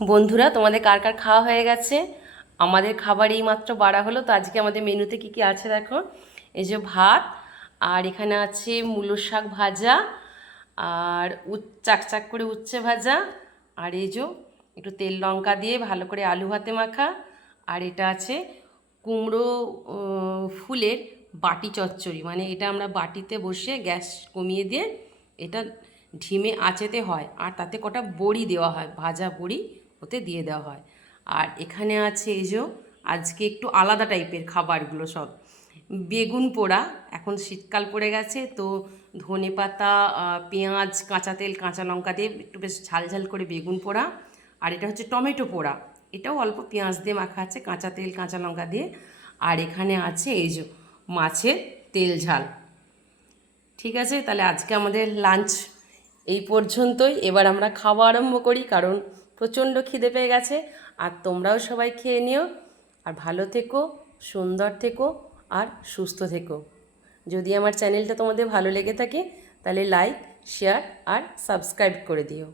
বন্ধুরা, তোমাদের কার কার খাওয়া হয়ে গেছে? আমাদের খাবার এই মাত্র বাড়া হলো। তো আজকে আমাদের মেনুতে কি কি আছে দেখো। এই যে ভাত, আর এখানে আছে মূলো শাক ভাজা, আর চাক চাক করে উচ্ছে ভাজা, আর এই যে একটু তেল লঙ্কা দিয়ে ভালো করে আলু ভাতে মাখা, আর এটা আছে কুমড়ো ফুলের বাটি চচ্চড়ি। মানে এটা আমরা বাটিতে বসে গ্যাস কমিয়ে দিয়ে এটা ঢিমে আঁচেতে হয়, আর তাতে কটা বড়ি দেওয়া হয়, ভাজা বড়ি ওতে দিয়ে দেওয়া হয়। আর এখানে আছে এই যে আজকে একটু আলাদা টাইপের খাবারগুলো সব বেগুন পোড়া। এখন শীতকাল পড়ে গেছে তো ধনে পাতা, পেঁয়াজ, কাঁচা তেল, কাঁচা লঙ্কা দিয়ে একটু বেশ ঝাল ঝাল করে বেগুন পোড়া। আর এটা হচ্ছে টমেটো পোড়া, এটাও অল্প পেঁয়াজ দিয়ে মাখা আছে, কাঁচা তেল কাঁচা লঙ্কা দিয়ে। আর এখানে আছে এই যে মাছের তেল ঝাল। ঠিক আছে, তাহলে আজকে আমাদের লাঞ্চ এই পর্যন্তই। এবার আমরা খাওয়া আরম্ভ করি, কারণ প্রচণ্ড খিদে পেয়ে গেছে। আর তোমরাও সবাই খেয়ে নিও, আর ভালো থেকো, সুন্দর থেকো, আর সুস্থ থেকো। যদি আমার চ্যানেলটা তোমাদের ভালো লেগে থাকে তাহলে লাইক, শেয়ার আর সাবস্ক্রাইব করে দিও।